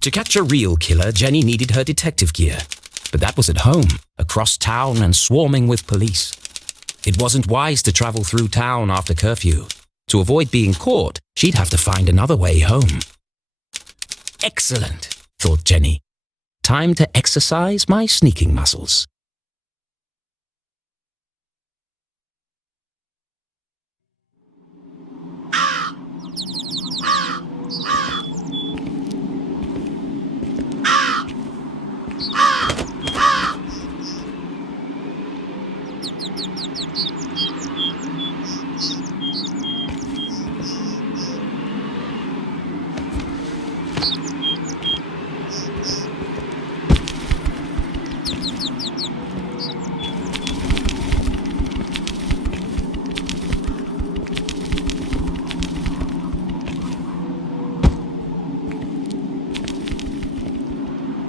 To catch a real killer, Jenny needed her detective gear. But that was at home, across town and swarming with police. It wasn't wise to travel through town after curfew. To avoid being caught, she'd have to find another way home. Excellent, thought Jenny. Time to exercise my sneaking muscles.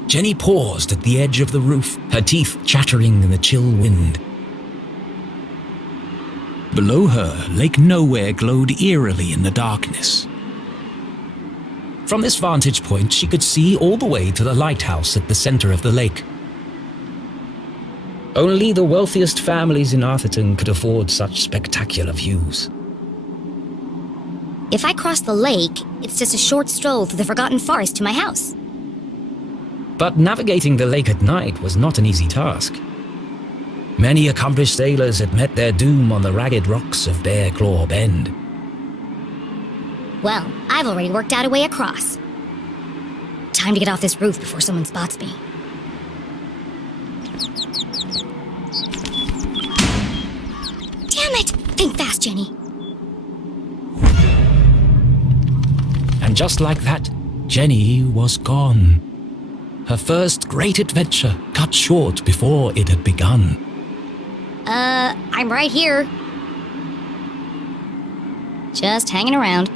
Jenny paused at the edge of the roof, her teeth chattering in the chill wind. Below her, Lake Nowhere glowed eerily in the darkness. From this vantage point, she could see all the way to the lighthouse at the center of the lake. Only the wealthiest families in Arthurton could afford such spectacular views. If I cross the lake, it's just a short stroll through the forgotten forest to my house. But navigating the lake at night was not an easy task. Many accomplished sailors had met their doom on the ragged rocks of Bear Claw Bend. Well, I've already worked out a way across. Time to get off this roof before someone spots me. Damn it! Think fast, Jenny. And just like that, Jenny was gone. Her first great adventure cut short before it had begun. I'm right here. Just hanging around.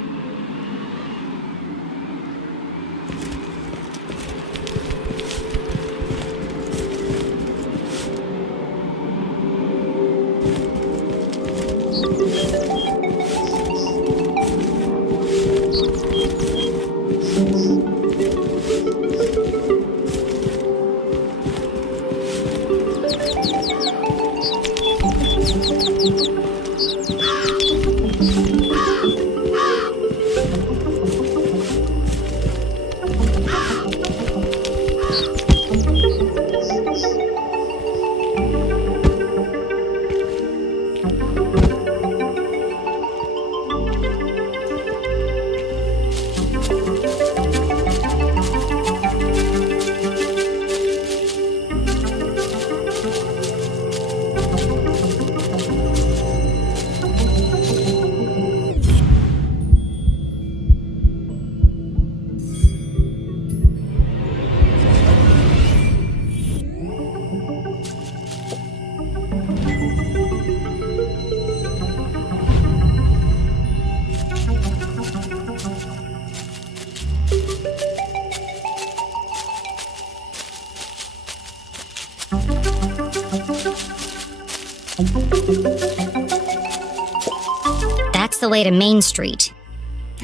That's the way to Main Street.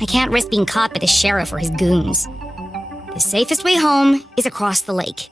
I can't risk being caught by the sheriff or his goons. The safest way home is across the lake.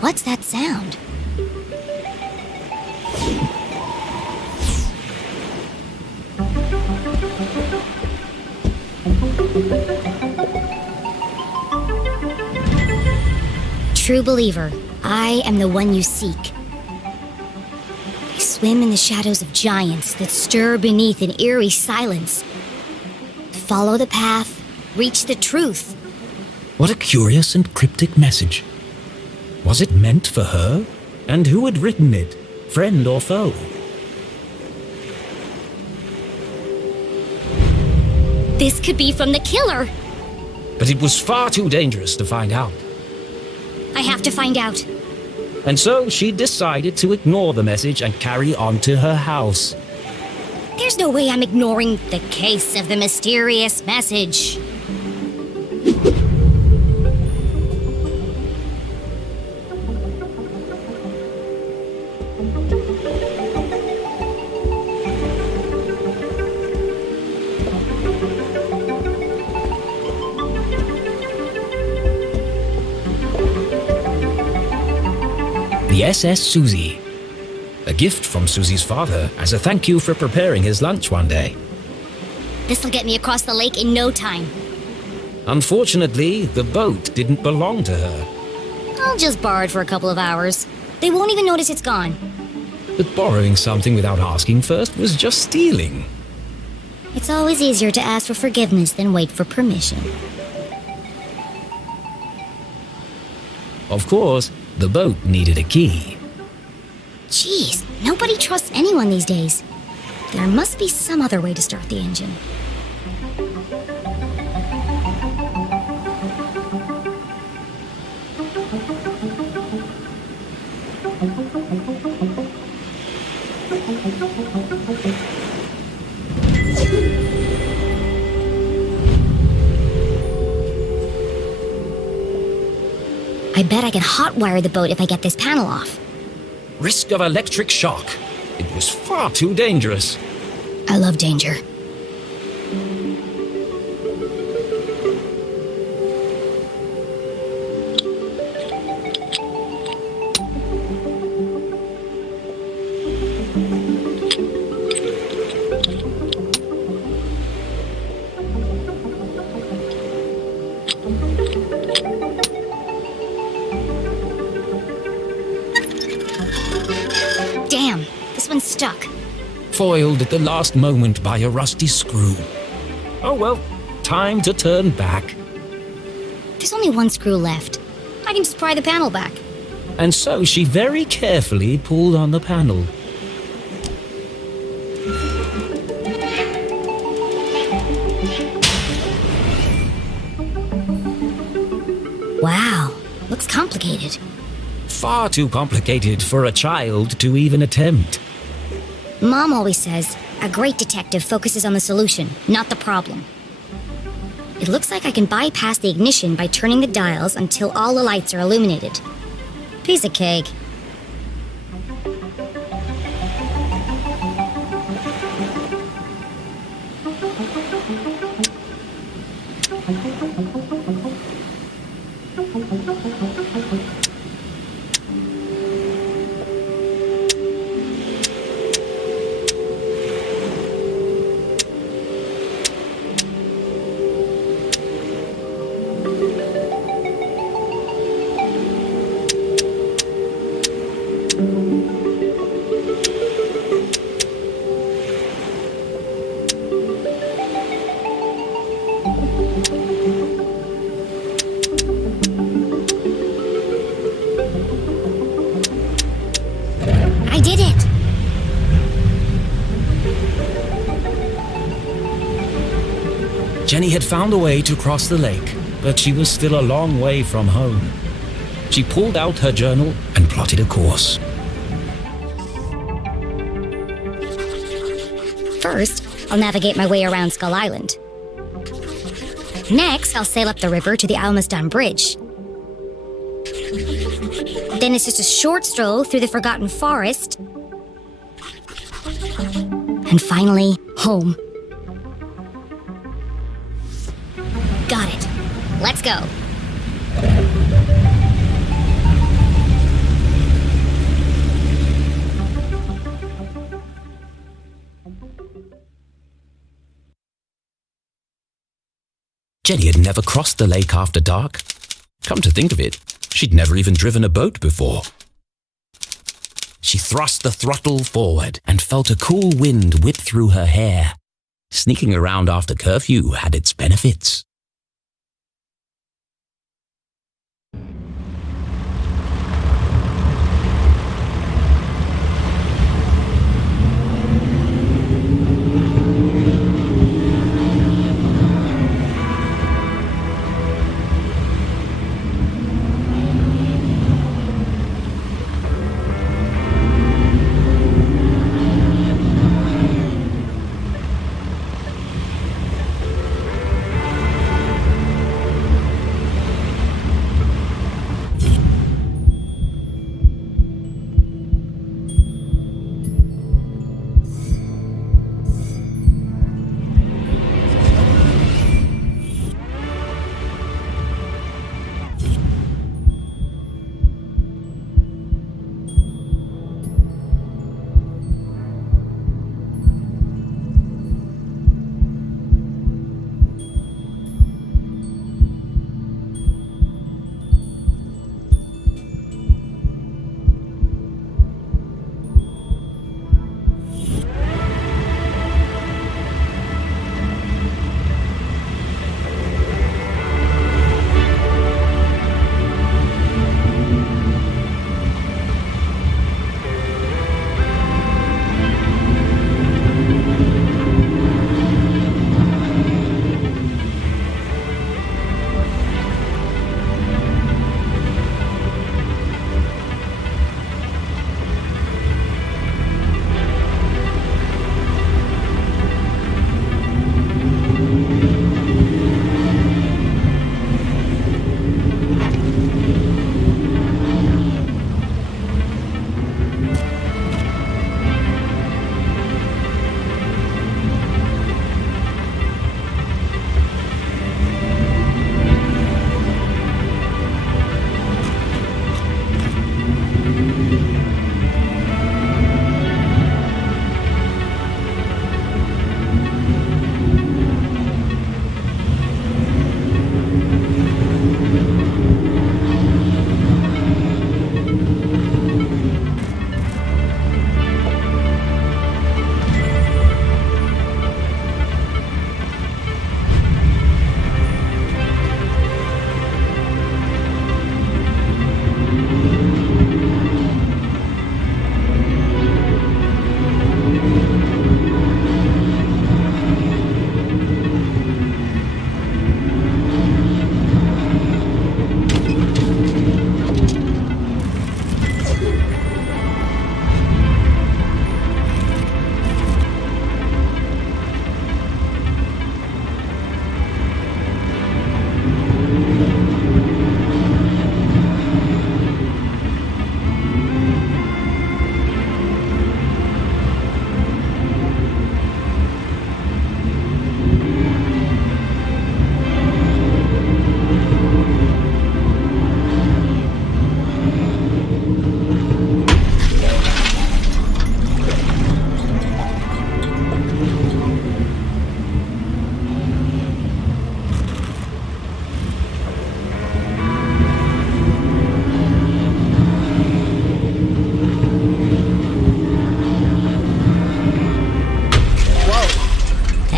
What's that sound? True believer, I am the one you seek. I swim in the shadows of giants that stir beneath an eerie silence. Follow the path, reach the truth. What a curious and cryptic message. Was it meant for her? And who had written it? Friend or foe? This could be from the killer. But it was far too dangerous to find out. I have to find out. And so she decided to ignore the message and carry on to her house. There's no way I'm ignoring the case of the mysterious message. The SS Susie. A gift from Susie's father as a thank you for preparing his lunch one day. This'll get me across the lake in no time. Unfortunately, the boat didn't belong to her. I'll just borrow it for a couple of hours. They won't even notice it's gone. But borrowing something without asking first was just stealing. It's always easier to ask for forgiveness than wait for permission. Of course, the boat needed a key. Jeez, nobody trusts anyone these days. There must be some other way to start the engine. I bet I can hotwire the boat if I get this panel off. Risk of electric shock. It was far too dangerous. I love danger. Damn, this one's stuck. Foiled at the last moment by a rusty screw. Oh well, time to turn back. There's only one screw left. I can just pry the panel back. And so she very carefully pulled on the panel. Wow, looks complicated. Far too complicated for a child to even attempt. Mom always says, a great detective focuses on the solution, not the problem. It looks like I can bypass the ignition by turning the dials until all the lights are illuminated. Piece of cake. I did it! Jenny had found a way to cross the lake, but she was still a long way from home. She pulled out her journal and plotted a course. First, I'll navigate my way around Skull Island. Next, I'll sail up the river to the Almaston Bridge. Then it's just a short stroll through the Forgotten Forest, And finally, home. Got it. Let's go. Jenny had never crossed the lake after dark. Come to think of it, she'd never even driven a boat before. She thrust the throttle forward and felt a cool wind whip through her hair. Sneaking around after curfew had its benefits.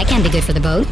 Can be good for the boat.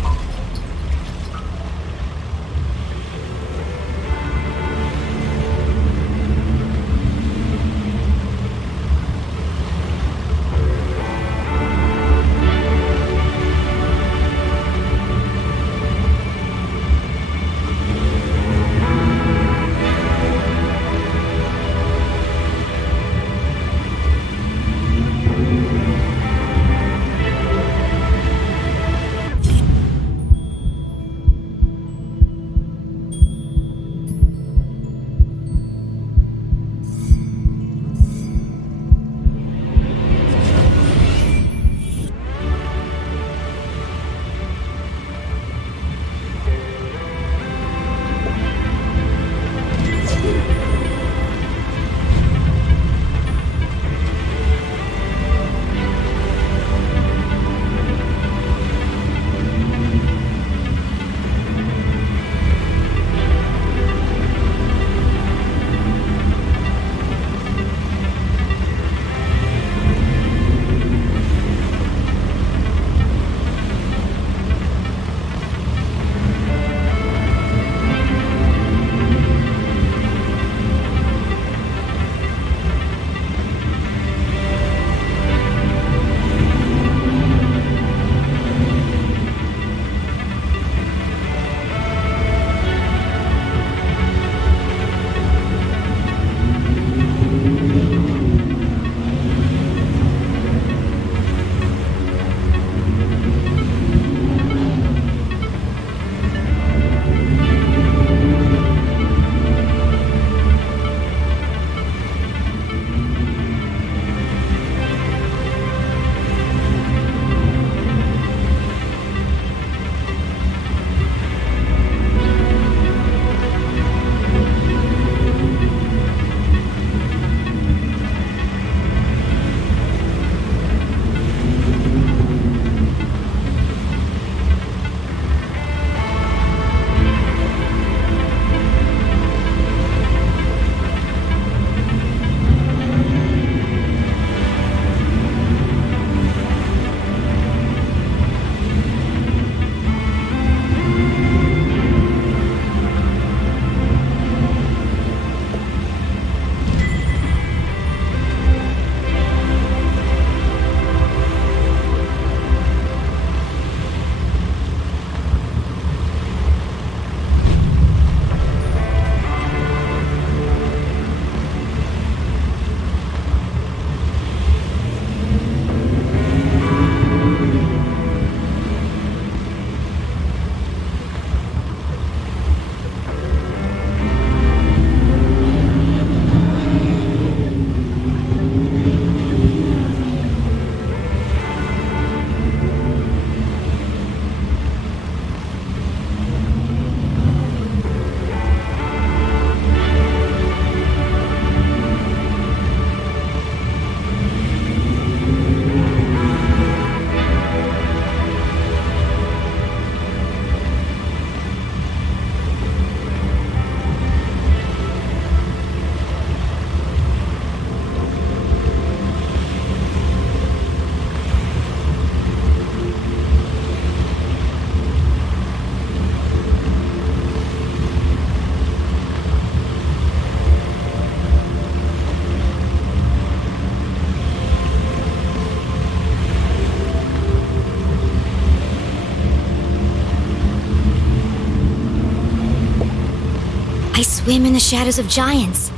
swim in the shadows of giants.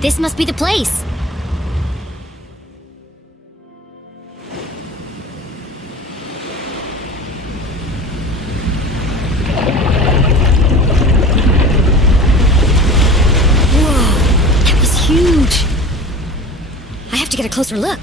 This must be the place. Whoa, that was huge. I have to get a closer look.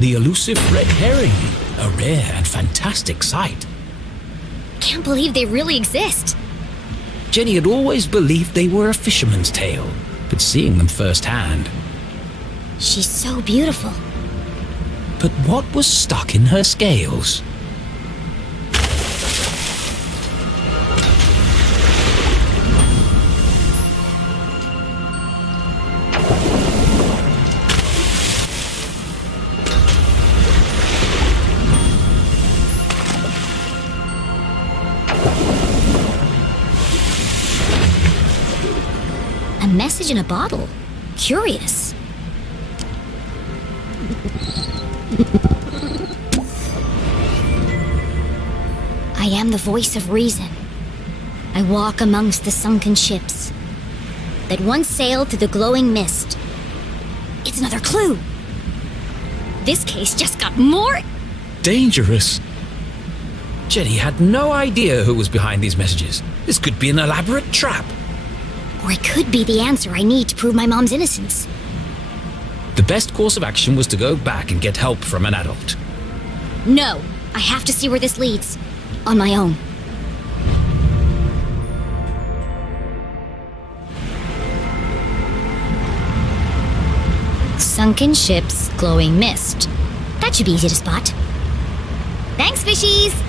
The elusive red herring, a rare and fantastic sight. Can't believe they really exist. Jenny had always believed they were a fisherman's tale, but seeing them firsthand. She's so beautiful. But what was stuck in her scales? A message in a bottle. Curious. I am the voice of reason. I walk amongst the sunken ships that once sailed through the glowing mist. It's another clue. This case just got more Dangerous. Jenny had no idea who was behind these messages. This could be an elaborate trap. Or it could be the answer I need to prove my mom's innocence. The best course of action was to go back and get help from an adult. No, I have to see where this leads. On my own. Sunken ships, glowing mist. That should be easy to spot. Thanks, fishies!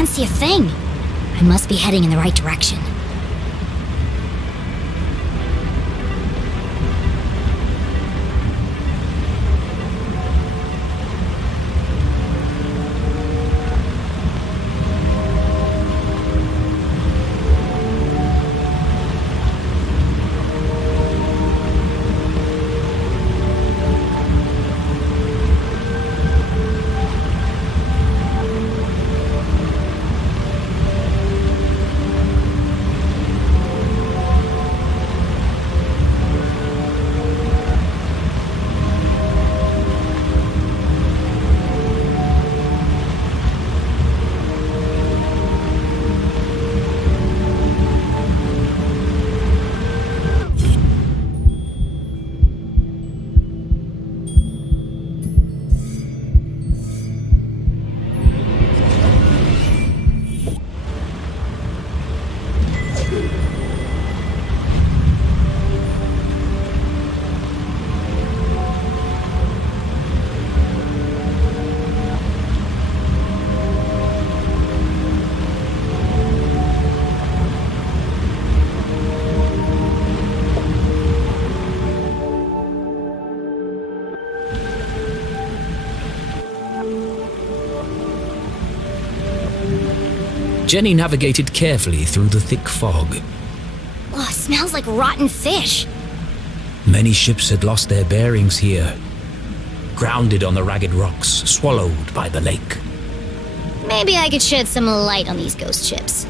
can't see a thing. I must be heading in the right direction. Jenny navigated carefully through the thick fog. Oh, it smells like rotten fish. Many ships had lost their bearings here, grounded on the ragged rocks, swallowed by the lake. Maybe I could shed some light on these ghost ships.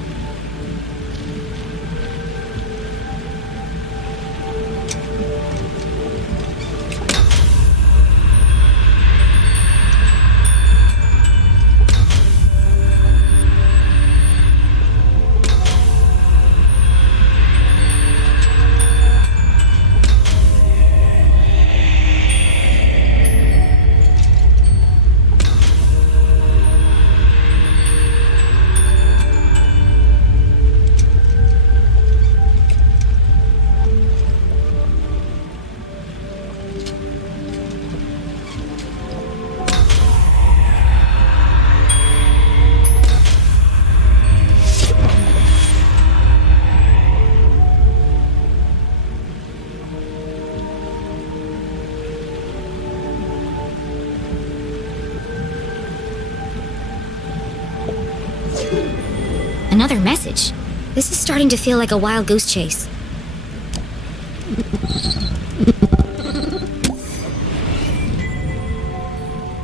Another message. This is starting to feel like a wild goose chase.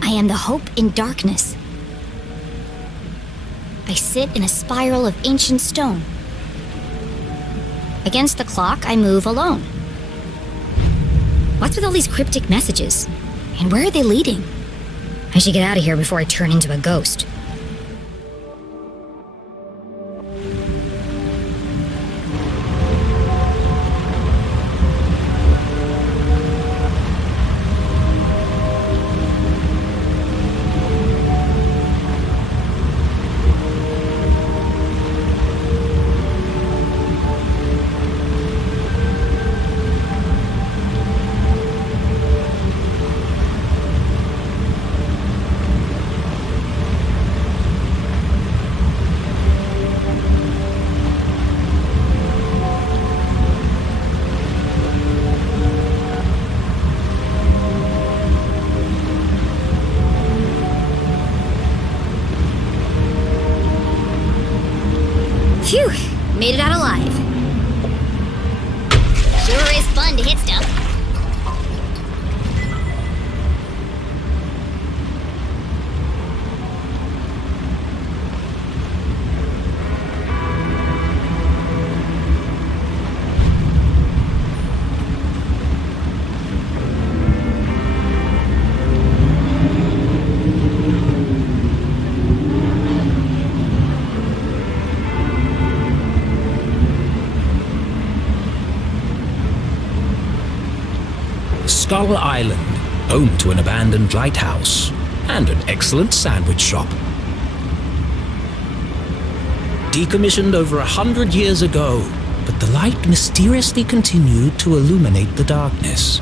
I am the hope in darkness. I sit in a spiral of ancient stone. Against the clock, I move alone. What's with all these cryptic messages? And where are they leading? I should get out of here before I turn into a ghost. Phew, made it out alive. Sure is fun to hit stuff. Skull Island, home to an abandoned lighthouse and an excellent sandwich shop. Decommissioned over 100 years ago, but the light mysteriously continued to illuminate the darkness.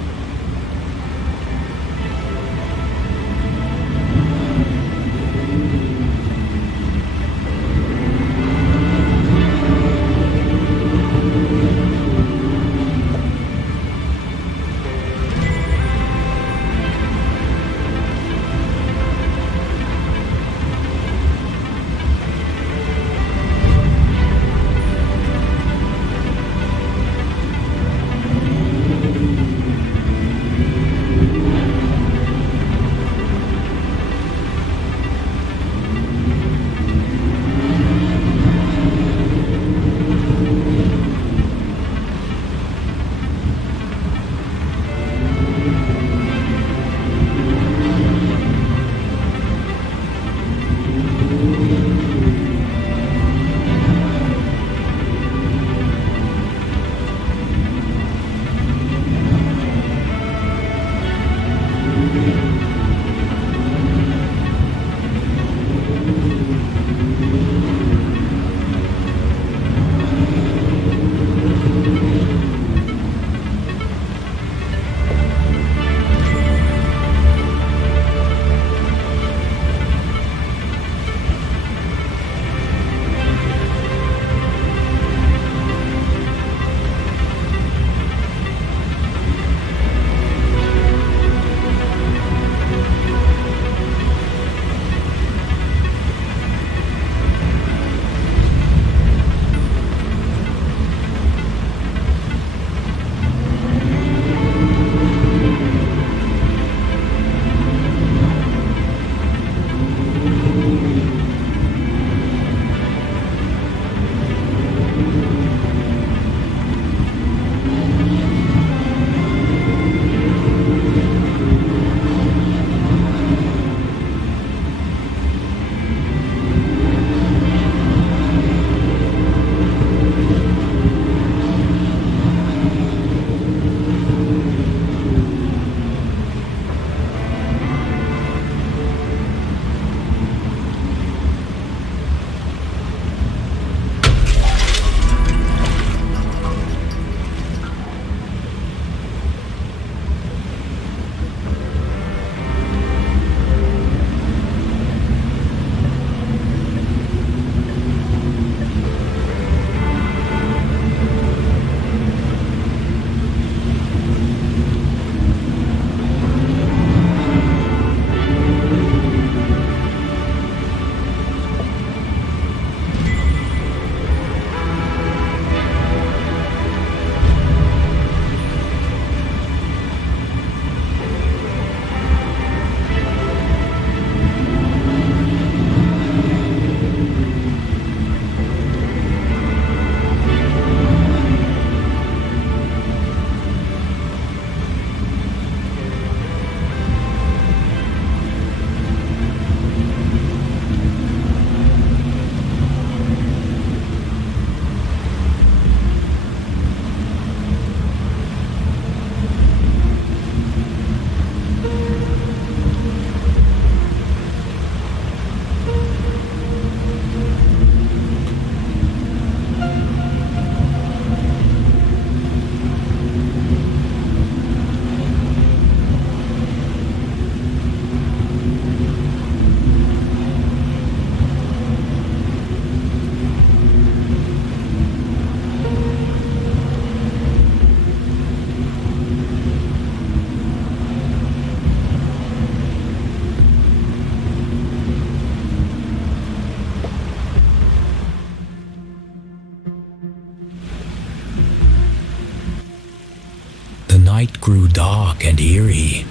night grew dark and eerie.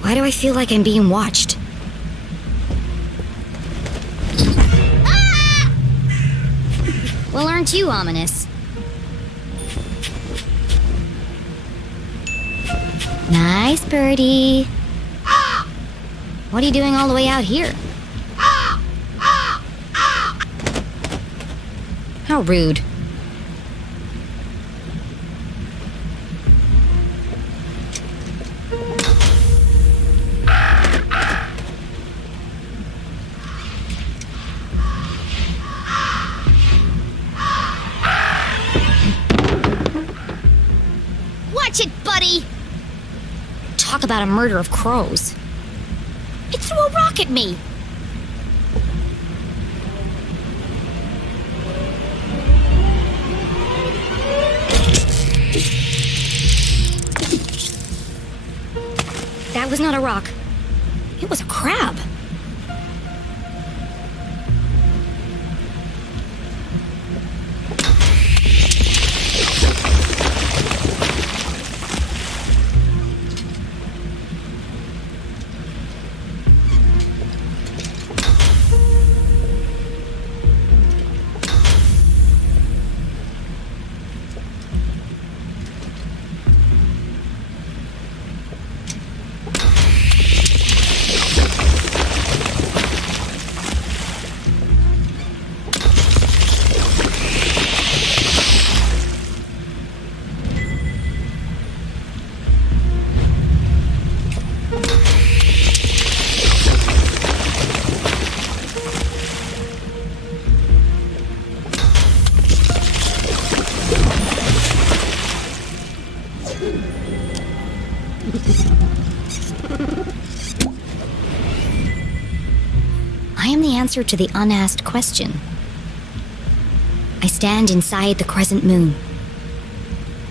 Why do I feel like I'm being watched? Well, aren't you ominous? Nice birdie. What are you doing all the way out here? How rude. Watch it, buddy! Talk about a murder of crows. It threw a rock at me! That was not a rock. It was a crab. I am the answer to the unasked question. I stand inside the crescent moon.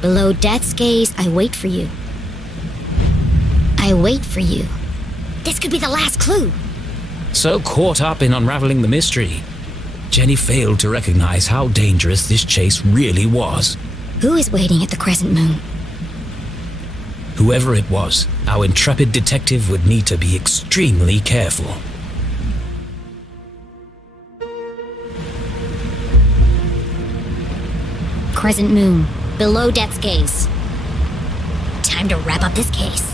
Below death's gaze, I wait for you. I wait for you. This could be the last clue. So caught up in unraveling the mystery, Jenny failed to recognize how dangerous this chase really was. Who is waiting at the crescent moon? Whoever it was, our intrepid detective would need to be extremely careful. Crescent moon, below death's gaze. Time to wrap up this case.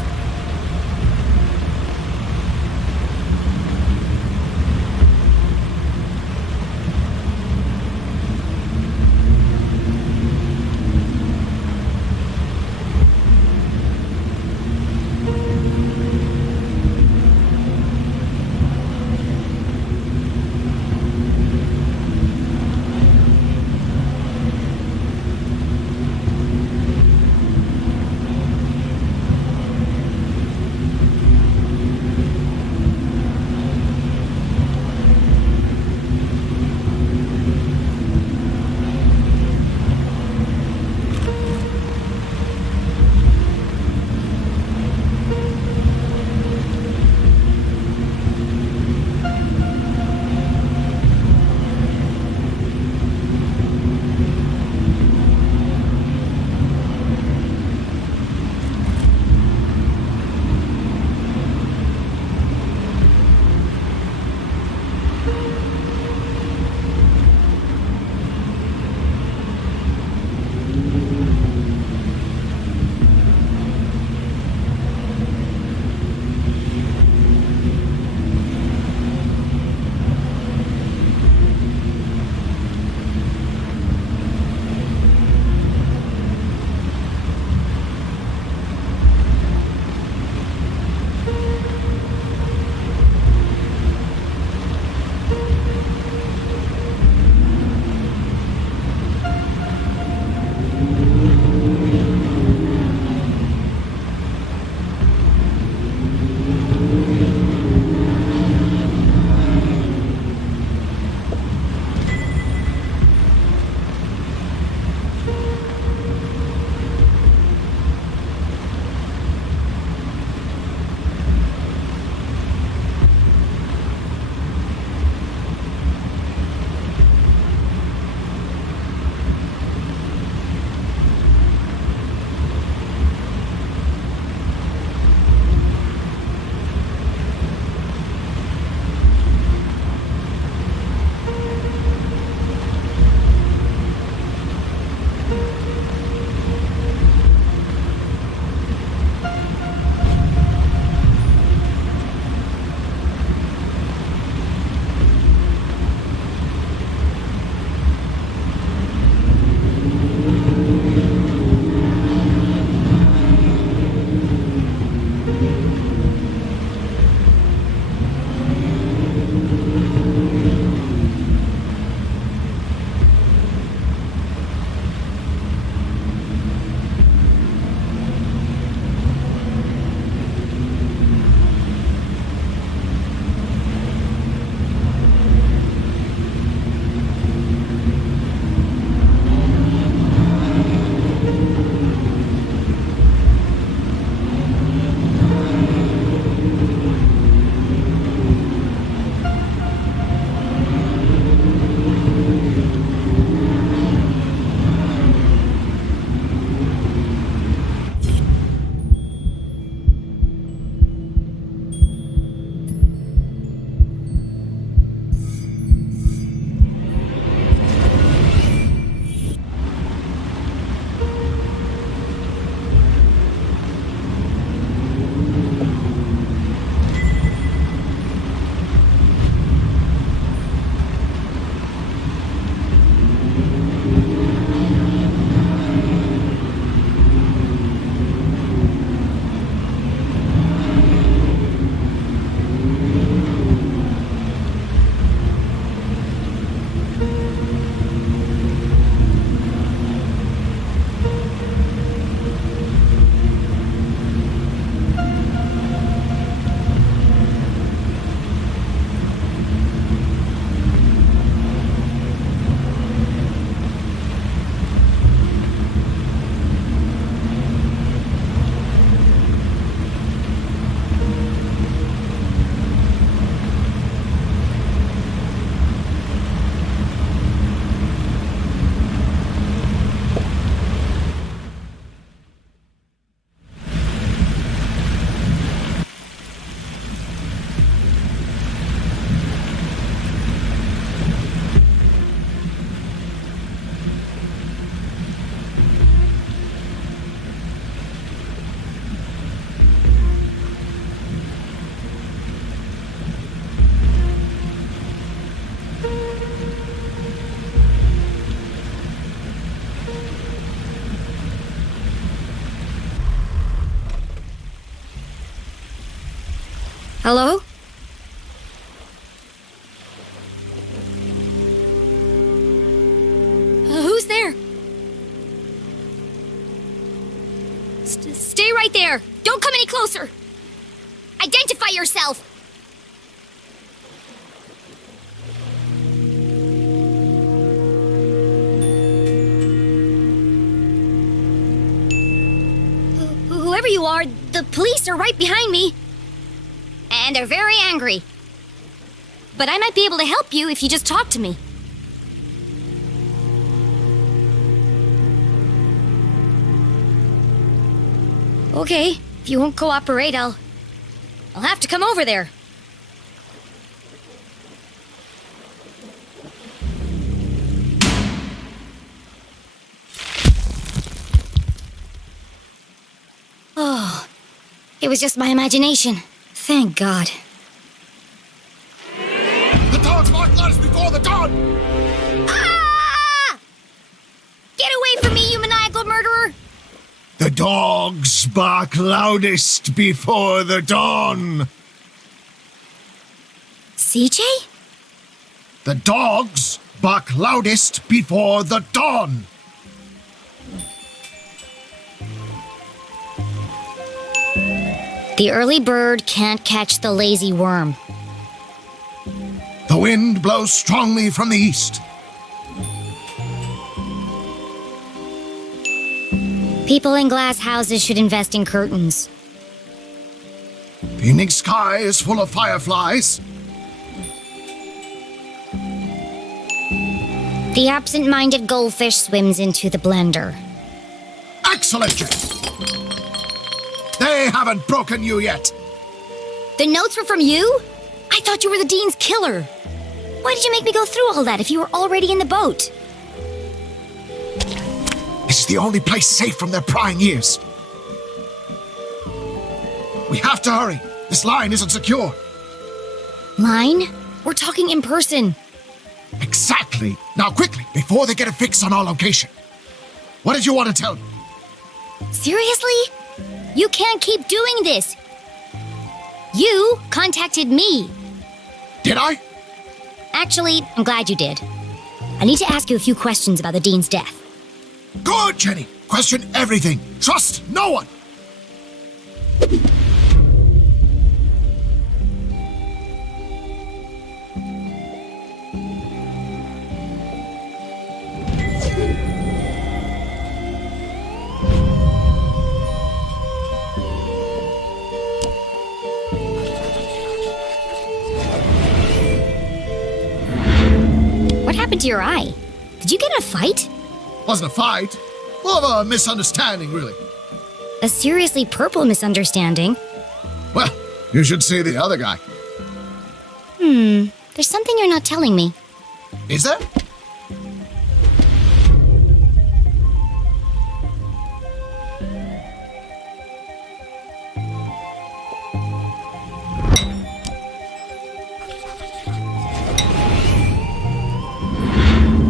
Hello? Who's there? Stay right there. Don't come any closer. Identify yourself. Whoever you are, the police are right behind me. And they're very angry. But I might be able to help you if you just talk to me. Okay, if you won't cooperate, I'll have to come over there. Oh, it was just my imagination. Thank God. The dogs mark loudest before the dawn! Ah! Get away from me, you maniacal murderer! The dogs bark loudest before the dawn! CJ? The dogs bark loudest before the dawn! The early bird can't catch the lazy worm. The wind blows strongly from the east. People in glass houses should invest in curtains. The evening sky is full of fireflies. The absent-minded goldfish swims into the blender. Excellent, Jen! They haven't broken you yet! The notes were from you? I thought you were the Dean's killer. Why did you make me go through all that if you were already in the boat? This is the only place safe from their prying ears. We have to hurry. This line isn't secure. Line? We're talking in person. Exactly. Now quickly, before they get a fix on our location. What did you want to tell me? Seriously? You can't keep doing this. You contacted me. Did I? Actually, I'm glad you did. I need to ask you a few questions about the Dean's death. Good, Jenny. Question everything. Trust no one. What happened to your eye? Did you get in a fight? Wasn't a fight. More of a misunderstanding, really. A seriously purple misunderstanding? Well, you should see the other guy. There's something you're not telling me. Is there?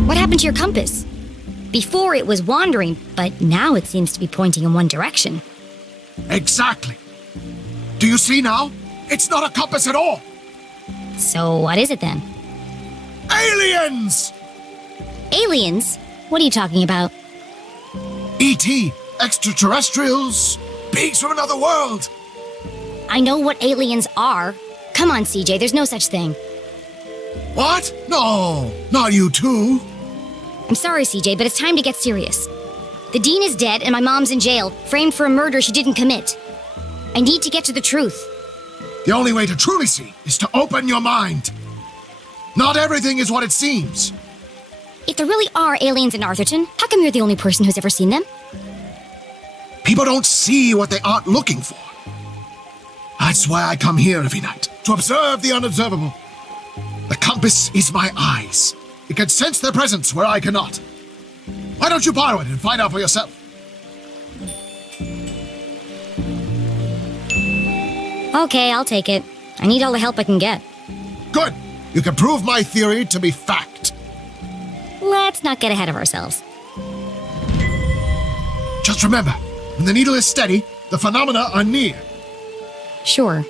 What happened to your compass? Before it was wandering, but now it seems to be pointing in one direction. Exactly. Do you see now? It's not a compass at all. So what is it then? Aliens! Aliens? What are you talking about? E.T., extraterrestrials, beings from another world. I know what aliens are. Come on, CJ, there's no such thing. What? No, not you too. I'm sorry, CJ, but it's time to get serious. The Dean is dead and my mom's in jail, framed for a murder she didn't commit. I need to get to the truth. The only way to truly see is to open your mind. Not everything is what it seems. If there really are aliens in Arthurton, how come you're the only person who's ever seen them? People don't see what they aren't looking for. That's why I come here every night, to observe the unobservable. The compass is my eyes. It can sense their presence where I cannot. Why don't you borrow it and find out for yourself? Okay, I'll take it. I need all the help I can get. Good. You can prove my theory to be fact. Let's not get ahead of ourselves. Just remember, when the needle is steady, the phenomena are near. Sure.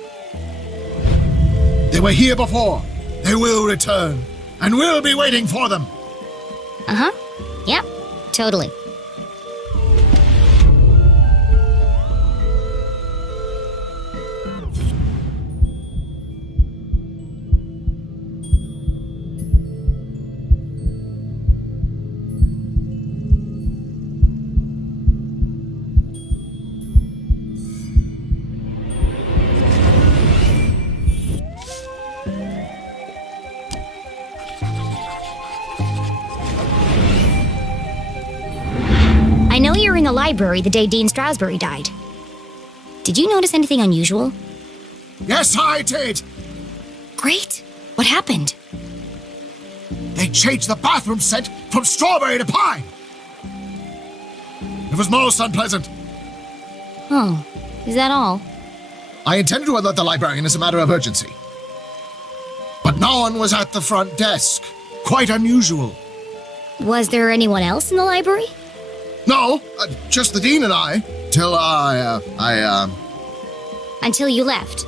They were here before. They will return, and we'll be waiting for them. Uh-huh. Yep, totally. I know you were in the library the day Dean Strasberry died. Did you notice anything unusual? Yes, I did. Great. What happened? They changed the bathroom scent from strawberry to pine. It was most unpleasant. Oh, is that all? I intended to alert the librarian as a matter of urgency. But no one was at the front desk. Quite unusual. Was there anyone else in the library? No, just the dean and I. Till Until you left.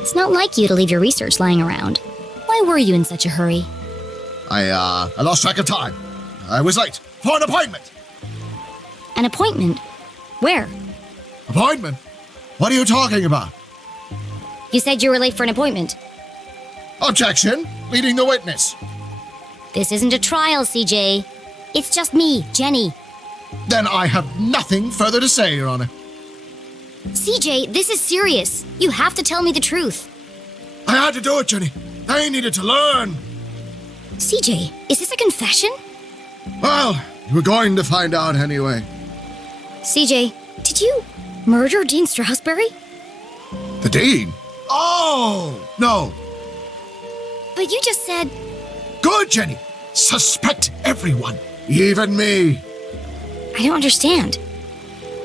It's not like you to leave your research lying around. Why were you in such a hurry? I lost track of time. I was late for an appointment. An appointment? Where? Appointment? What are you talking about? You said you were late for an appointment. Objection. Leading the witness. This isn't a trial, CJ. It's just me, Jenny. Then I have nothing further to say, Your Honor. CJ, this is serious. You have to tell me the truth. I had to do it, Jenny. They needed to learn. CJ, is this a confession? Well, we're going to find out anyway. CJ, did you murder Dean Strasberry? The dean? Oh, no. But you just said... Good, Jenny. Suspect everyone, even me. I don't understand.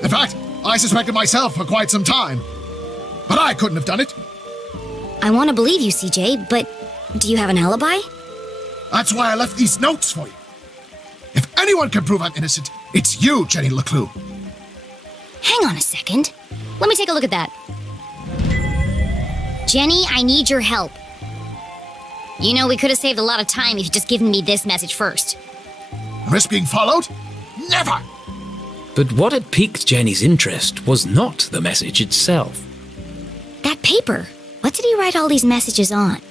In fact, I suspected myself for quite some time. But I couldn't have done it. I want to believe you, CJ, but do you have an alibi? That's why I left these notes for you. If anyone can prove I'm innocent, it's you, Jenny Leclue. Hang on a second. Let me take a look at that. Jenny, I need your help. You know, we could have saved a lot of time if you'd just given me this message first. Risk being followed? Never! But what had piqued Jenny's interest was not the message itself. That paper. What did he write all these messages on?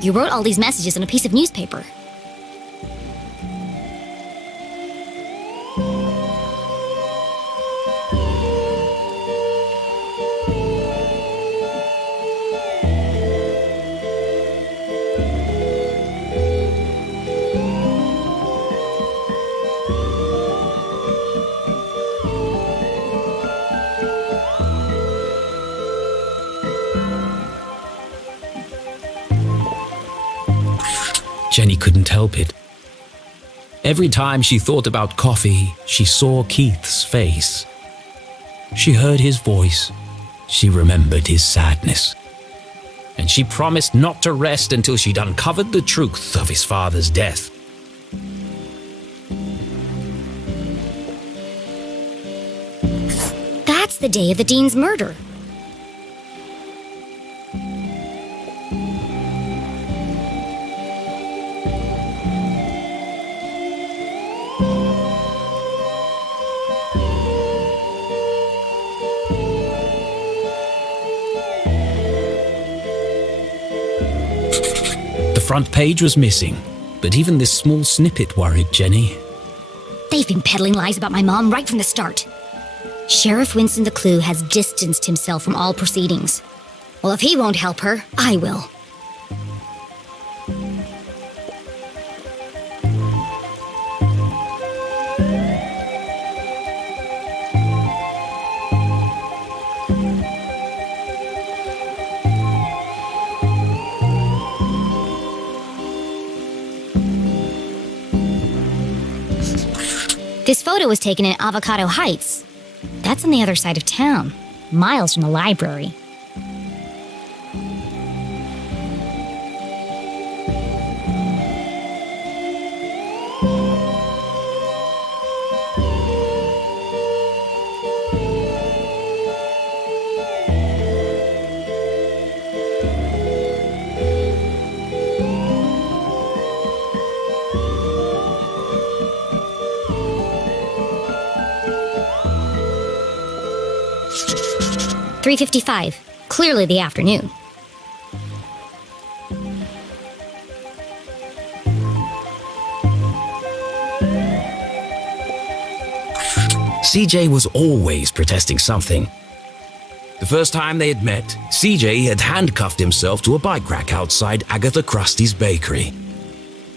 You wrote all these messages on a piece of newspaper. Jenny couldn't help it. Every time she thought about coffee, she saw Keith's face. She heard his voice. She remembered his sadness. And she promised not to rest until she'd uncovered the truth of his father's death. That's the day of the Dean's murder. front page was missing, but even this small snippet worried Jenny. They've been peddling lies about my mom right from the start. Sheriff Winston Leclue has distanced himself from all proceedings. Well, if he won't help her, I will. This photo was taken in Avocado Heights. That's on the other side of town, miles from the library. .3:55, clearly the afternoon. CJ was always protesting something. The first time they had met, CJ had handcuffed himself to a bike rack outside Agatha Krusty's bakery.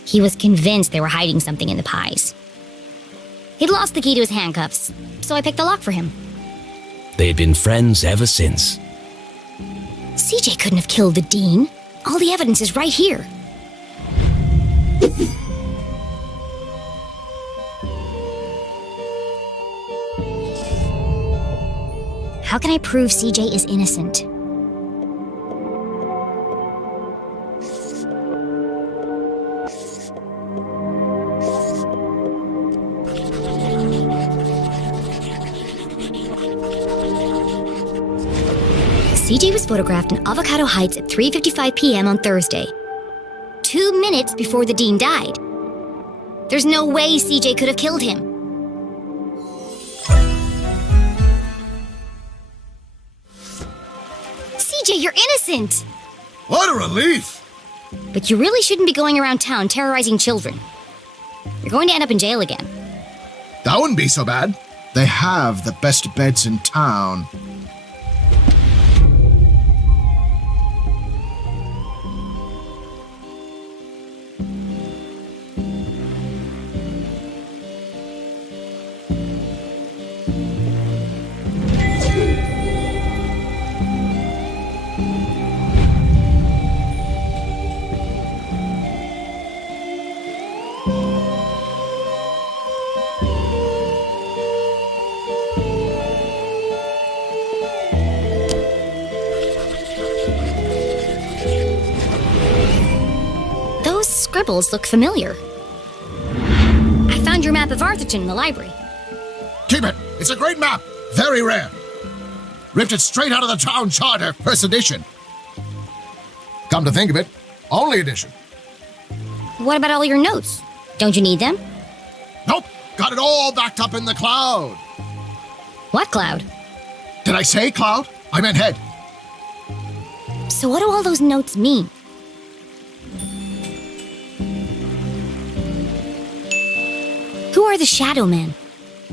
He was convinced they were hiding something in the pies. He'd lost the key to his handcuffs, so I picked the lock for him. They had been friends ever since. CJ couldn't have killed the dean. All the evidence is right here. How can I prove CJ is innocent? CJ was photographed in Avocado Heights at 3:55 p.m. on Thursday, 2 minutes before the dean died. There's no way CJ could have killed him. CJ, you're innocent! What a relief! But you really shouldn't be going around town terrorizing children. You're going to end up in jail again. That wouldn't be so bad. They have the best beds in town. Scribbles look familiar. I found your map of Arthurton in the library. Keep it. It's a great map. Very rare. Ripped it straight out of the town charter, first edition. Come to think of it, only edition. What about all your notes? Don't you need them? Nope. Got it all backed up in the cloud. What cloud? Did I say cloud? I meant head. So what do all those notes mean? Who are the Shadow Men?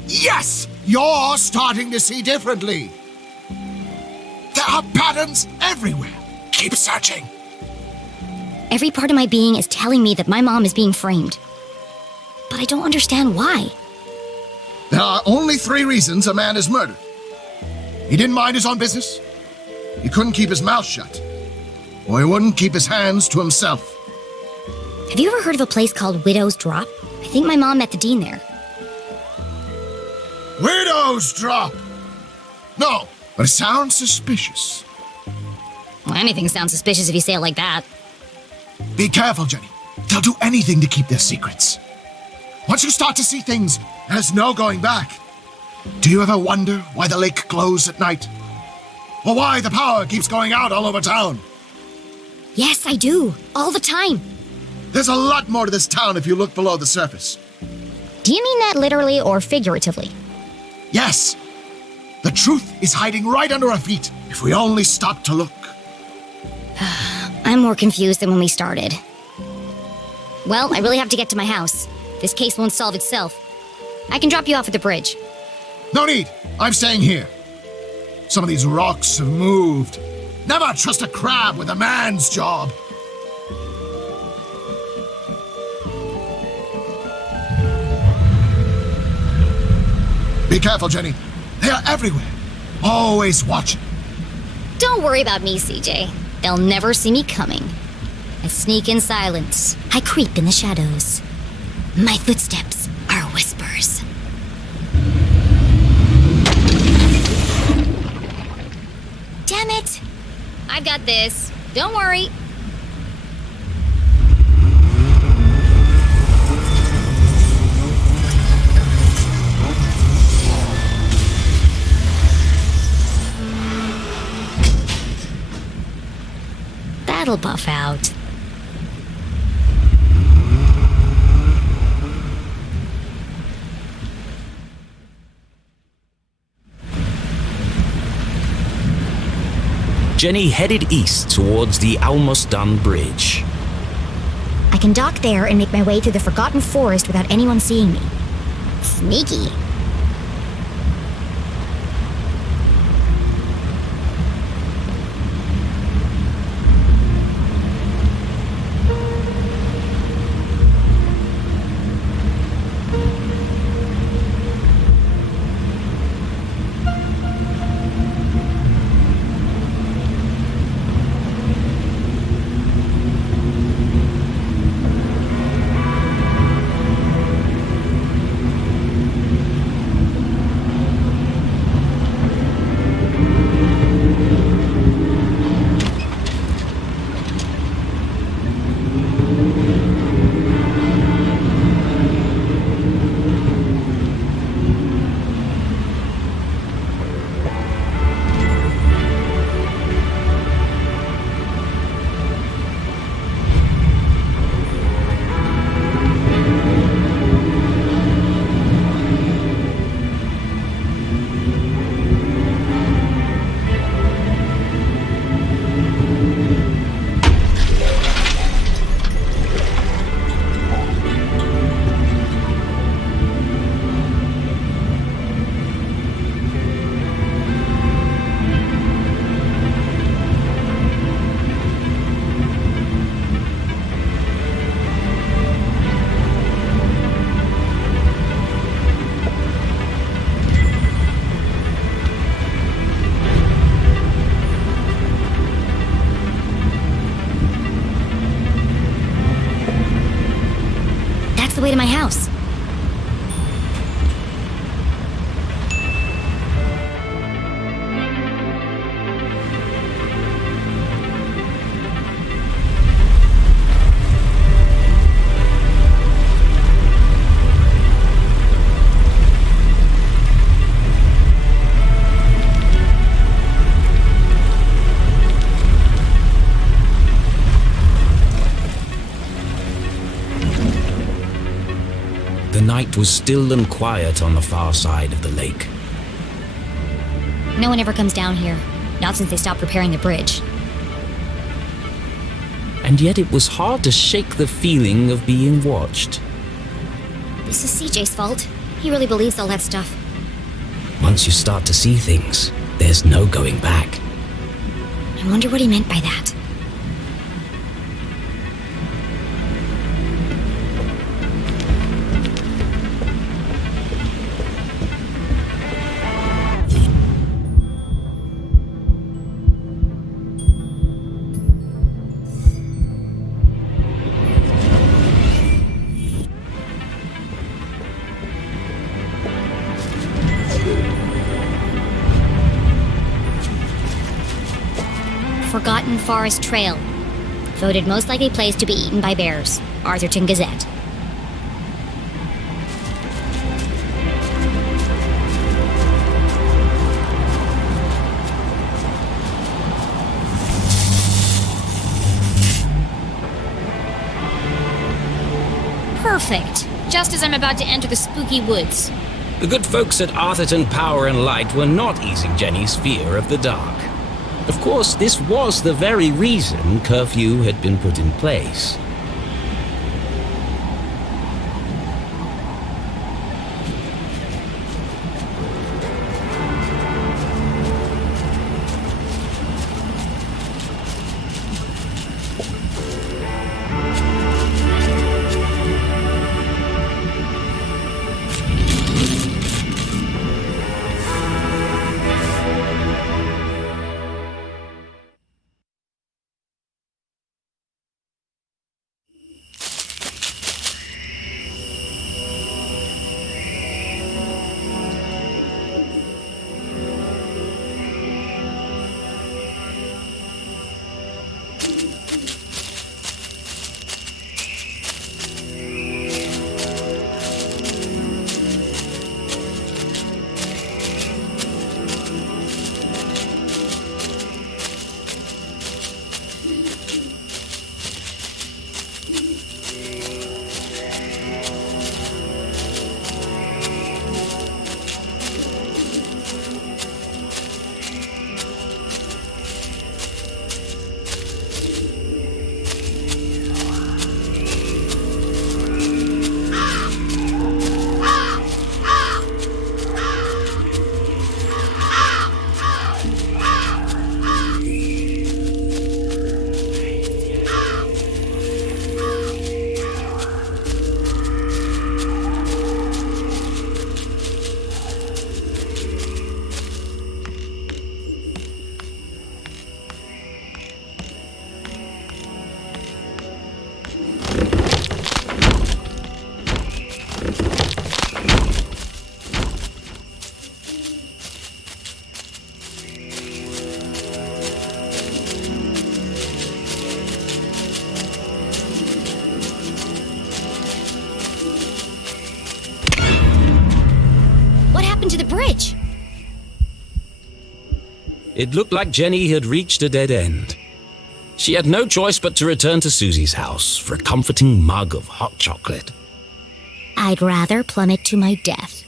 Yes! You're starting to see differently. There are patterns everywhere. Keep searching. Every part of my being is telling me that my mom is being framed. But I don't understand why. There are only 3 reasons a man is murdered. He didn't mind his own business. He couldn't keep his mouth shut. Or he wouldn't keep his hands to himself. Have you ever heard of a place called Widow's Drop? I think my mom met the dean there. Widow's Drop! No, but it sounds suspicious. Well, anything sounds suspicious if you say it like that. Be careful, Jenny. They'll do anything to keep their secrets. Once you start to see things, there's no going back. Do you ever wonder why the lake glows at night? Or why the power keeps going out all over town? Yes, I do. All the time. There's a lot more to this town if you look below the surface. Do you mean that literally or figuratively? Yes. The truth is hiding right under our feet if we only stop to look. I'm more confused than when we started. Well, I really have to get to my house. This case won't solve itself. I can drop you off at the bridge. No need. I'm staying here. Some of these rocks have moved. Never trust a crab with a man's job. Be careful, Jenny. They are everywhere. Always watching. Don't worry about me, CJ. They'll never see me coming. I sneak in silence. I creep in the shadows. My footsteps are whispers. Damn it! I've got this. Don't worry. That'll buff out. Jenny headed east towards the almost done bridge. I can dock there and make my way through the forgotten forest without anyone seeing me. Sneaky. The way to my house. The night was still and quiet on the far side of the lake. No one ever comes down here, not since they stopped repairing the bridge. And yet it was hard to shake the feeling of being watched. This is CJ's fault. He really believes all that stuff. Once you start to see things, there's no going back. I wonder what he meant by that. Forgotten Forest Trail. Voted most likely place to be eaten by bears. Arthurton Gazette. Perfect. Just as I'm about to enter the spooky woods. The good folks at Arthurton Power and Light were not easing Jenny's fear of the dark. Of course, this was the very reason curfew had been put in place. It looked like Jenny had reached a dead end. She had no choice but to return to Susie's house for a comforting mug of hot chocolate. I'd rather plummet to my death.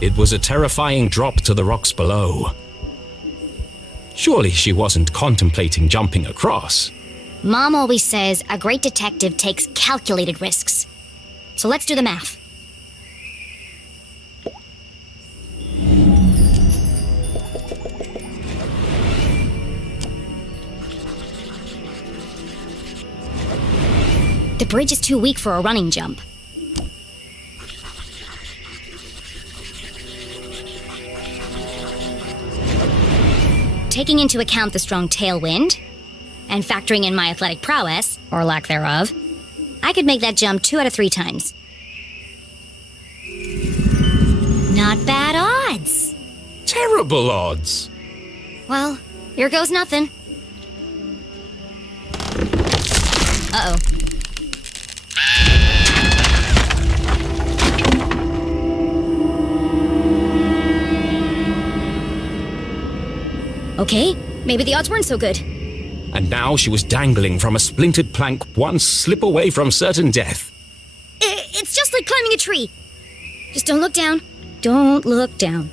It was a terrifying drop to the rocks below. Surely she wasn't contemplating jumping across. Mom always says a great detective takes calculated risks. So let's do the math. The bridge is too weak for a running jump. Taking into account the strong tailwind, and factoring in my athletic prowess, or lack thereof, I could make that jump 2 out of 3 times. Not bad odds. Terrible odds. Well, here goes nothing. Uh-oh. Okay, maybe the odds weren't so good. And now she was dangling from a splintered plank, one slip away from certain death. It's just like climbing a tree. Just don't look down. Don't look down.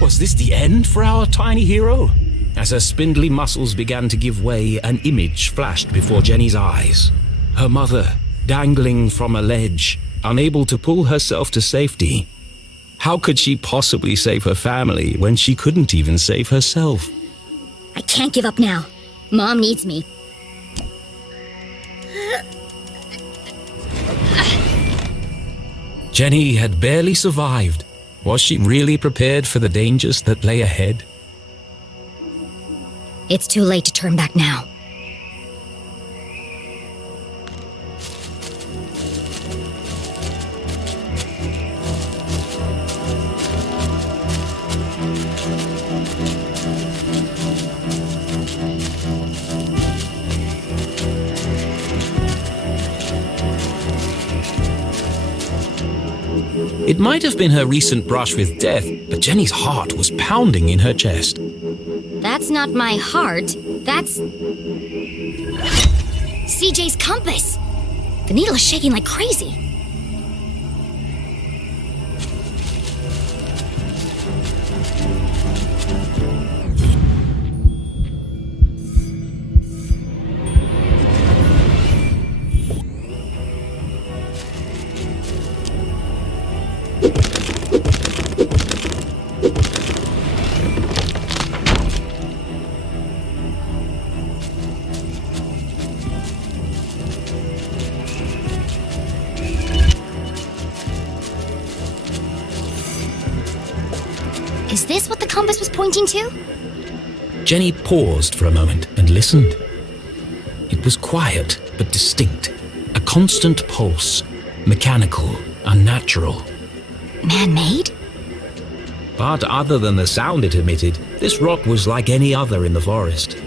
Was this the end for our tiny hero? As her spindly muscles began to give way, an image flashed before Jenny's eyes. Her mother, dangling from a ledge, unable to pull herself to safety. How could she possibly save her family when she couldn't even save herself? I can't give up now. Mom needs me. Jenny had barely survived. Was she really prepared for the dangers that lay ahead? It's too late to turn back now. It might have been her recent brush with death, but Jenny's heart was pounding in her chest. That's not my heart. That's... CJ's compass! The needle is shaking like crazy. Is this what the compass was pointing to? Jenny paused for a moment and listened. It was quiet but distinct, a constant pulse, mechanical, unnatural. Man-made? But other than the sound it emitted, this rock was like any other in the forest.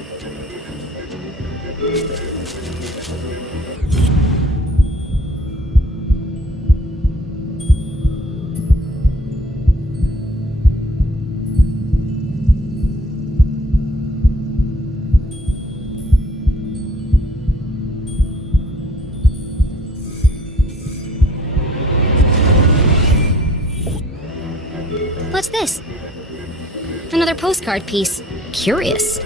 What's this? Another postcard piece. Curious.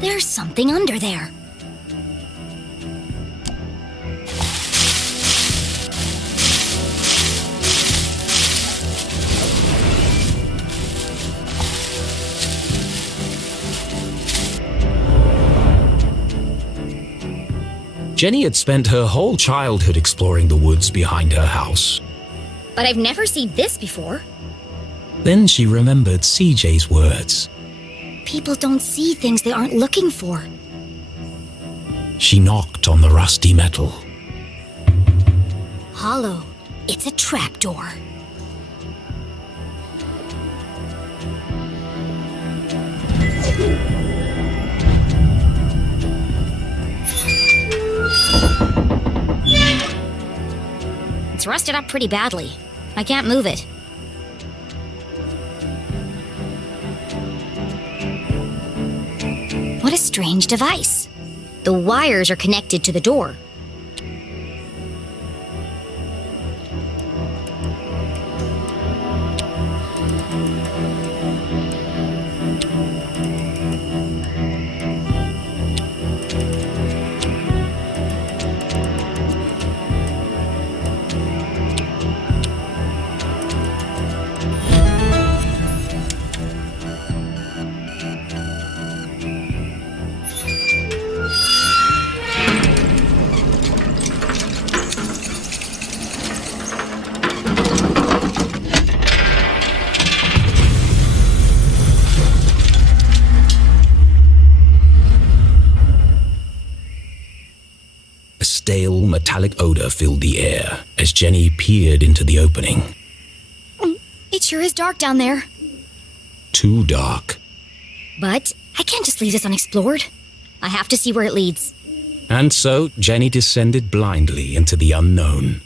There's something under there. Jenny had spent her whole childhood exploring the woods behind her house. But I've never seen this before. Then she remembered CJ's words. People don't see things they aren't looking for. She knocked on the rusty metal. Hollow. It's a trapdoor. It's rusted up pretty badly. I can't move it. What a strange device. The wires are connected to the door. A stale, metallic odor filled the air as Jenny peered into the opening. It sure is dark down there. Too dark. But I can't just leave this unexplored. I have to see where it leads. And so Jenny descended blindly into the unknown.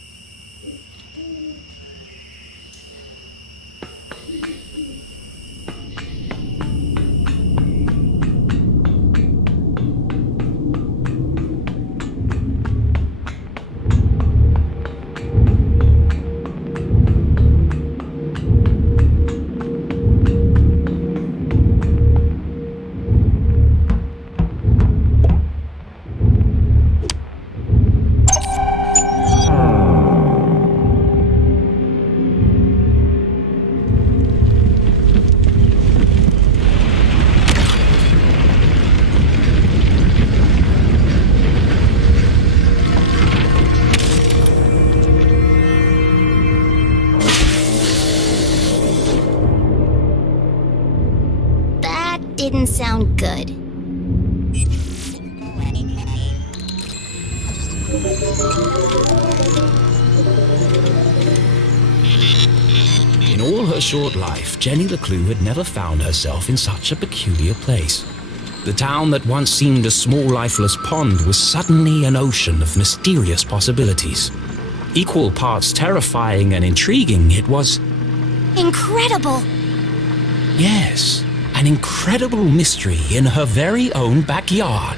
Didn't sound good. In all her short life, Jenny Leclue had never found herself in such a peculiar place. The town that once seemed a small, lifeless pond was suddenly an ocean of mysterious possibilities. Equal parts terrifying and intriguing, it was... Incredible! Yes, an incredible mystery in her very own backyard.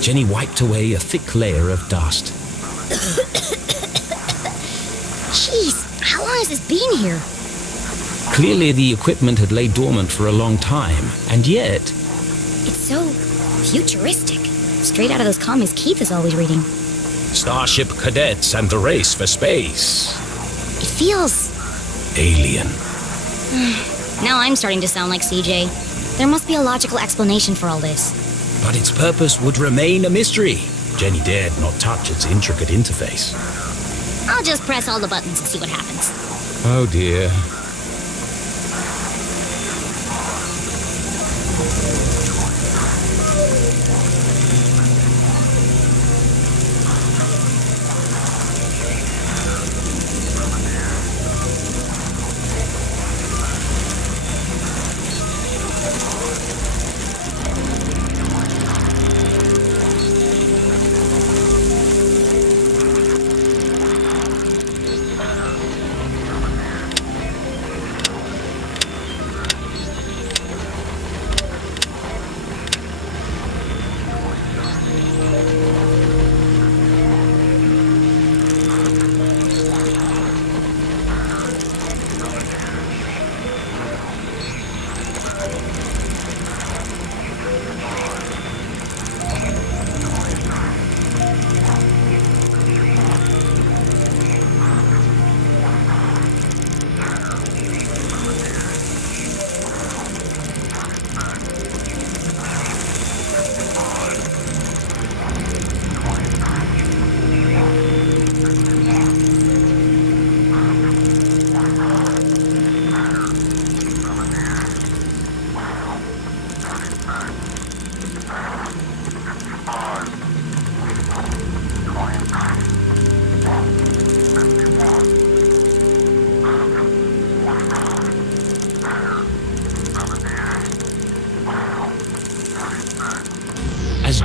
Jenny wiped away a thick layer of dust. Jeez, how long has this been here? Clearly the equipment had laid dormant for a long time, and yet... It's so futuristic. Straight out of those comics Keith is always reading. Starship cadets and the race for space. It feels... Alien. Now I'm starting to sound like CJ. There must be a logical explanation for all this. But its purpose would remain a mystery. Jenny dared not touch its intricate interface. I'll just press all the buttons and see what happens. Oh dear.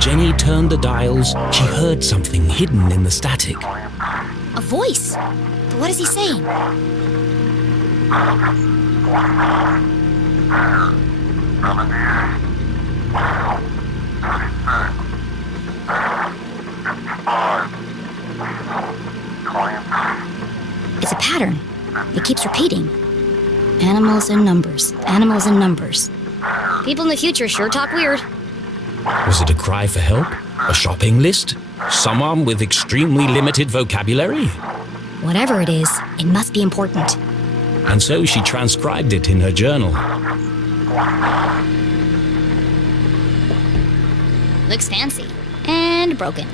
Jenny turned the dials, she heard something hidden in the static. A voice. But what is he saying? It's a pattern. It keeps repeating. Animals and numbers. Animals and numbers. People in the future sure talk weird. Was it a cry for help? A shopping list? Someone with extremely limited vocabulary? Whatever it is, it must be important. And so she transcribed it in her journal. Looks fancy. And broken.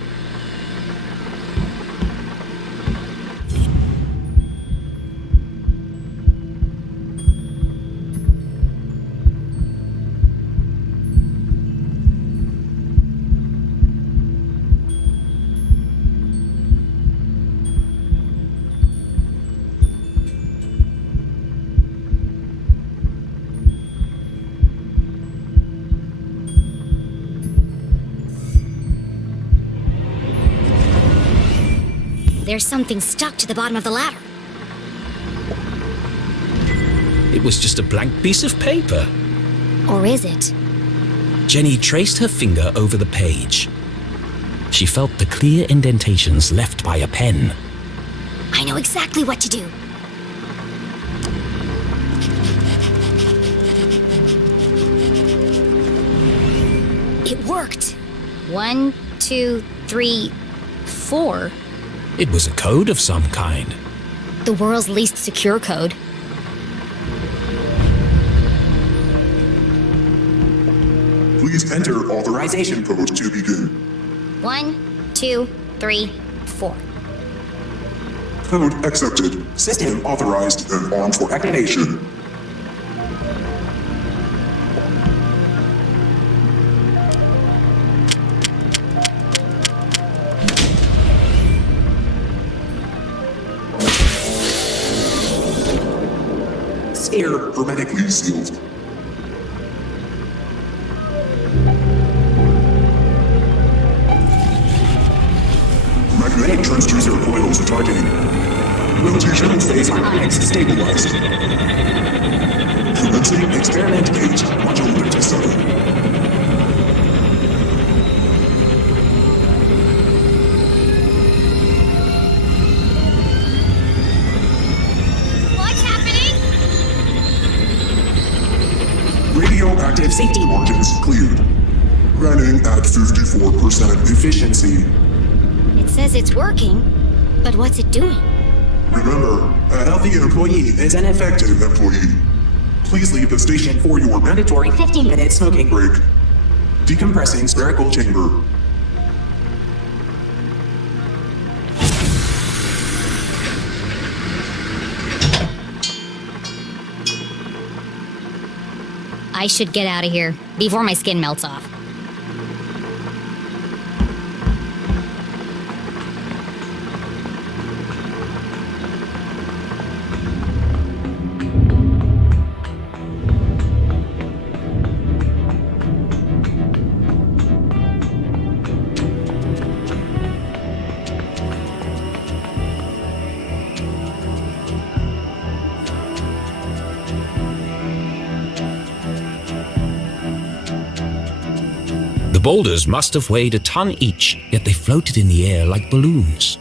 There's something stuck to the bottom of the ladder. It was just a blank piece of paper. Or is it? Jenny traced her finger over the page. She felt the clear indentations left by a pen. I know exactly what to do. It worked. 1, 2, 3, 4. It was a code of some kind. The world's least secure code. Please enter authorization code to begin. 1, 2, 3, 4. Code accepted. System authorized and armed for activation. Sphere hermetically sealed. Magnetic transducer coils targeting. Rotational phase harmonics stabilized. Commencing experiment gauge module 57. What's happening? Radioactive safety margins cleared. Running at 54% efficiency. It says it's working, but what's it doing? Remember, a healthy employee is an effective employee. Please leave the station for your mandatory 15-minute smoking break. Decompressing spherical chamber. I should get out of here before my skin melts off. The boulders must have weighed a ton each, yet they floated in the air like balloons.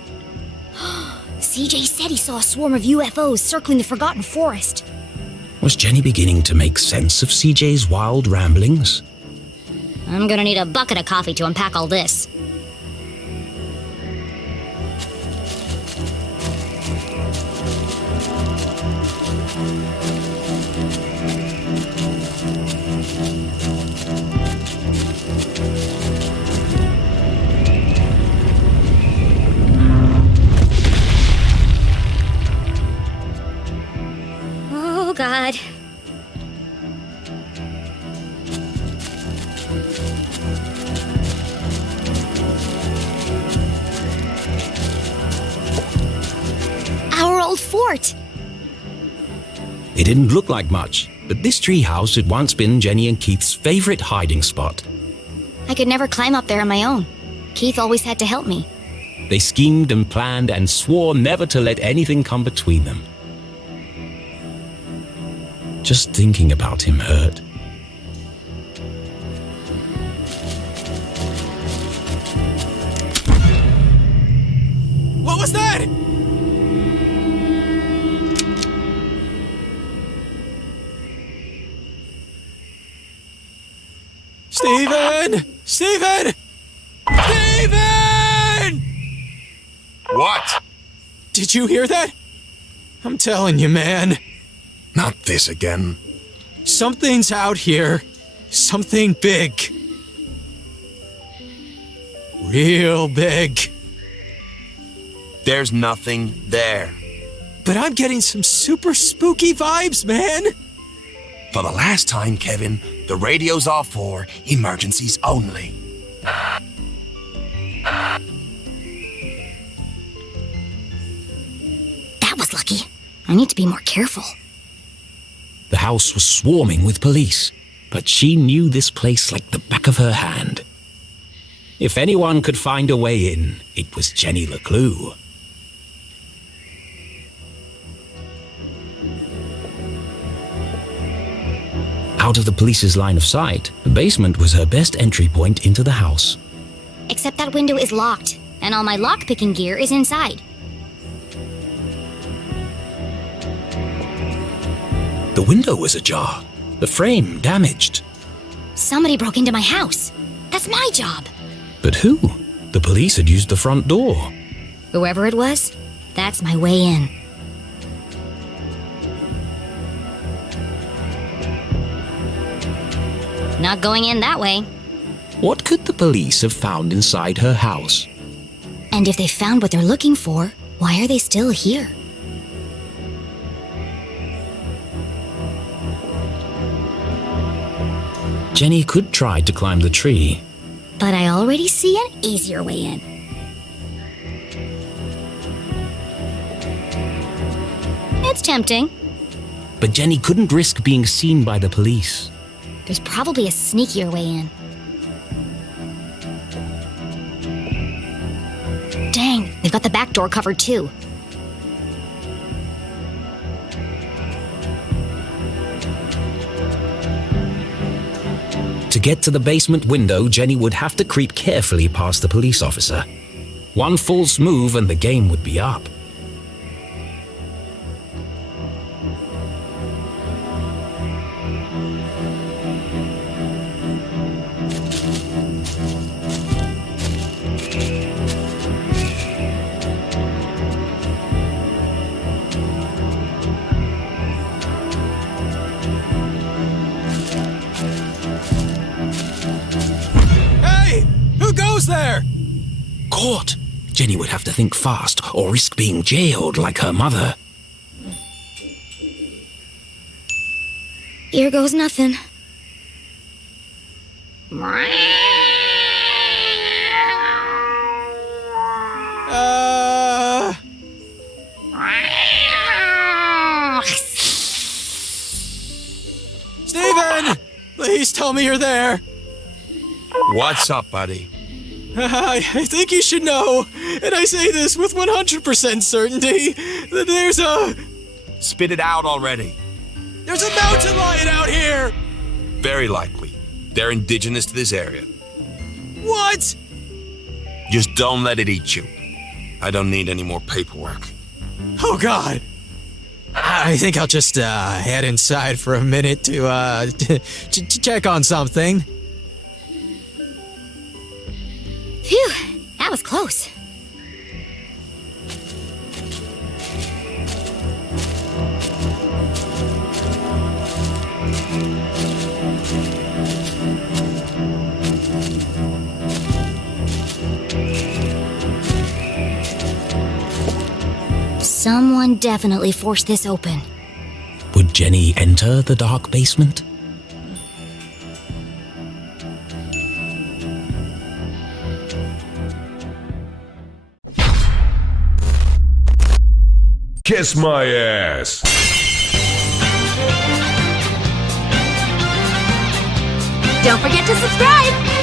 CJ said he saw a swarm of UFOs circling the Forgotten Forest. Was Jenny beginning to make sense of CJ's wild ramblings? I'm gonna need a bucket of coffee to unpack all this. Oh, God. Our old fort! It didn't look like much, but this treehouse had once been Jenny and Keith's favorite hiding spot. I could never climb up there on my own. Keith always had to help me. They schemed and planned and swore never to let anything come between them. Just thinking about him hurt. What was that? Steven! Steven! Steven! What? Did you hear that? I'm telling you, man. Not this again. Something's out here. Something big. Real big. There's nothing there. But I'm getting some super spooky vibes, man. For the last time, Kevin, the radio's off for emergencies only. That was lucky. I need to be more careful. The house was swarming with police, but she knew this place like the back of her hand. If anyone could find a way in, it was Jenny Leclue. Out of the police's line of sight, the basement was her best entry point into the house. Except that window is locked, and all my lockpicking gear is inside. The window was ajar, the frame damaged. Somebody broke into my house. That's my job. But who? The police had used the front door. Whoever it was, that's my way in. Not going in that way. What could the police have found inside her house? And if they found what they're looking for, why are they still here? Jenny could try to climb the tree. But I already see an easier way in. It's tempting. But Jenny couldn't risk being seen by the police. There's probably a sneakier way in. Dang, they've got the back door covered too. To get to the basement window, Jenny would have to creep carefully past the police officer. One false move and the game would be up. There! Caught! Jenny would have to think fast or risk being jailed like her mother. Here goes nothing. Steven! Please tell me you're there. What's up, buddy? I think you should know, and I say this with 100% certainty, that there's a... Spit it out already. There's a mountain lion out here! Very likely. They're indigenous to this area. What? Just don't let it eat you. I don't need any more paperwork. Oh, God. I think I'll just head inside for a minute to check on something. Phew, that was close. Someone definitely forced this open. Would Jenny enter the dark basement? Kiss my ass. Don't forget to subscribe!